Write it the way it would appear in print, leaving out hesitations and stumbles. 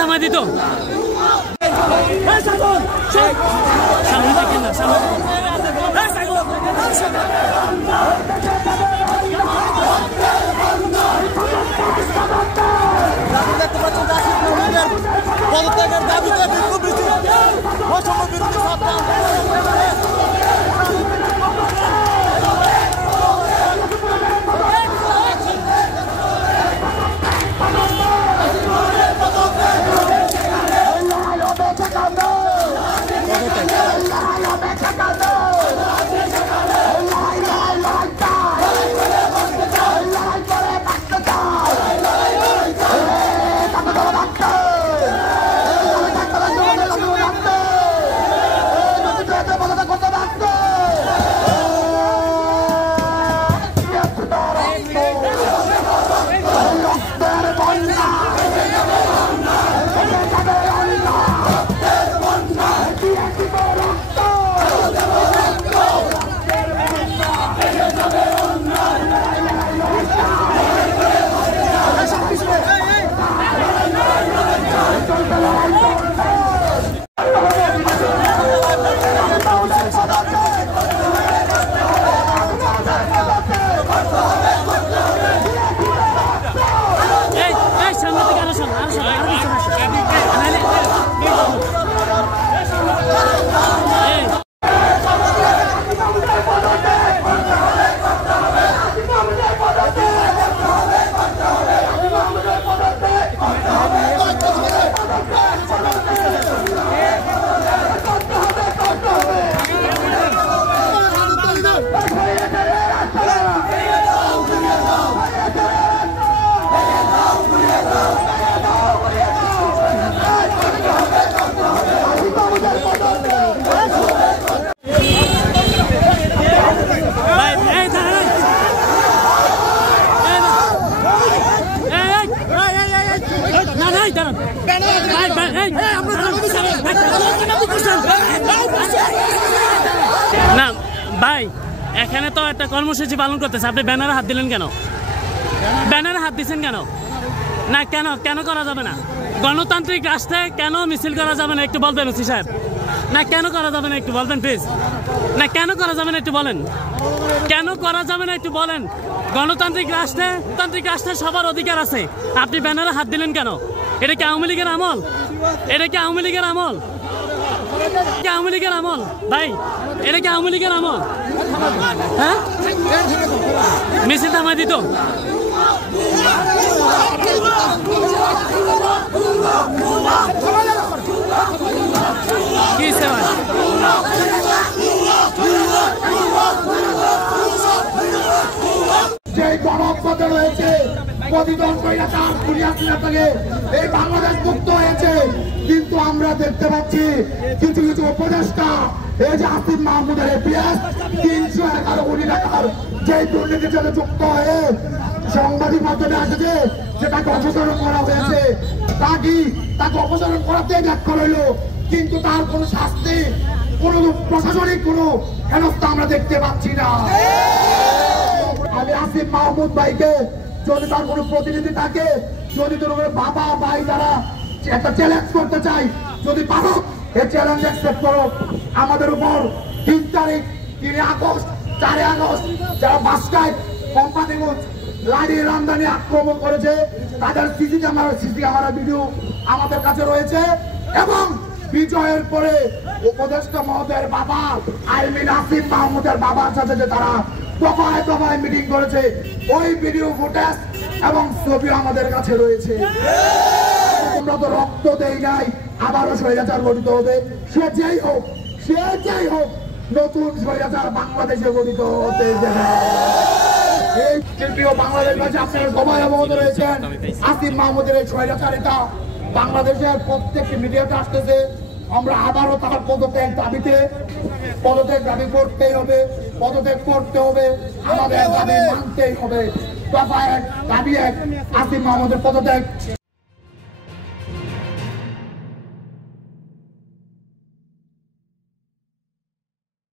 থামাই দিত সামনে দেখেন না সামনে পদত্যাগের দাবিতে বিক্ষোভ মিছিল বৈষম্য বিরোধী ছাত্র না ভাই এখানে তো একটা কর্মসূচি পালন করতেছে আপনি ব্যানারে হাত দিলেন কেন ব্যানারে হাত দিচ্ছেন কেন না কেন কেন করা যাবে না গণতান্ত্রিক রাষ্ট্রে কেন মিছিল করা যাবে না একটু বলবেন ওসি সাহেব না কেন করা যাবে না একটু বলবেন প্লিজ না কেন করা যাবে না একটু বলেন কেন করা যাবে না একটু বলেন গণতান্ত্রিক রাষ্ট্রে সবার অধিকার আছে আপনি ব্যানারে হাত দিলেন কেন এটা কি আওয়ামী লীগের আমল এটা কি আওয়ামী লীগের আমল আওয়ামী লীগের আমল ভাই এটা কি আওয়ামী লীগের আমল হ্যাঁ মিছিল থামাই দিত কি সেবা যে গণঅভ্যুত্থান রয়েছে প্রতিদল কইরাচার দুনিয়া থেকে এই বাংলাদেশ মুক্ত হয়েছে কিন্তু আমরা দেখতে পাচ্ছি কিছু কিছু উপদেষ্টা এই যে আসিফ মাহমুদের এপিএস 311 কোটি টাকার যে দুর্নীতির সাথে যুক্ত হয়ে সাংবাদিক মাধ্যমে আসছে যে তাকে অপসারণ করা হয়েছে তাকে অপসারণ করাতেই ব্যাখ্যা রইল কিন্তু তার কোনো শাস্তি কোনো প্রশাসনিক কোনো হেনস্থা আমরা দেখতে পাচ্ছি না আমি আসিফ মাহমুদ ভাইকে যদি তার কোনো প্রতিনিধি থাকে যদি তোর বাবা ভাই যারা একটা চ্যালেঞ্জ করতে চাই যদি পারো এই চ্যালেঞ্জ অ্যাকসেপ্ট করো আমাদের উপর 3 তারিখ 3 আগস্ট 4 আগস্ট যারা বাসকায় কোম্পানিগঞ্জ লাড়ি রামদানি আক্রমণ করেছে তাদের সিসি ক্যামেরা ভিডিও আমাদের কাছে রয়েছে এবং বিজয়ের পরে উপদেষ্টা মহোদয়ের বাবা আইমিন আসিফ মাহমুদের বাবার সাথে যে তারা দফায় দফায় মিটিং করেছে ওই ভিডিও ফুটেজ এবং ছবি আমাদের কাছে রয়েছে আমরা তো রক্ত দেই নাই আবারও স্বৈরাচার গঠিত হবে সে যেই হোক নতুন স্বৈরাচার বাংলাদেশে গঠিত হতে দেবে এই প্রিয় বাংলাদেশ কাছে আপনারা সবাই অবগত রয়েছেন আসিফ মাহমুদের এই স্বৈরাচারিতা বাংলাদেশের প্রত্যেকটি মিডিয়াতে আসতেছে আমরা আবারও তার পদত্যাগ দাবি করতেই হবে পদত্যাগ করতে হবে আমাদের দাবি মানতেই হবে দফা 1 দাবি 1 আসিফ মাহমুদের পদত্যাগ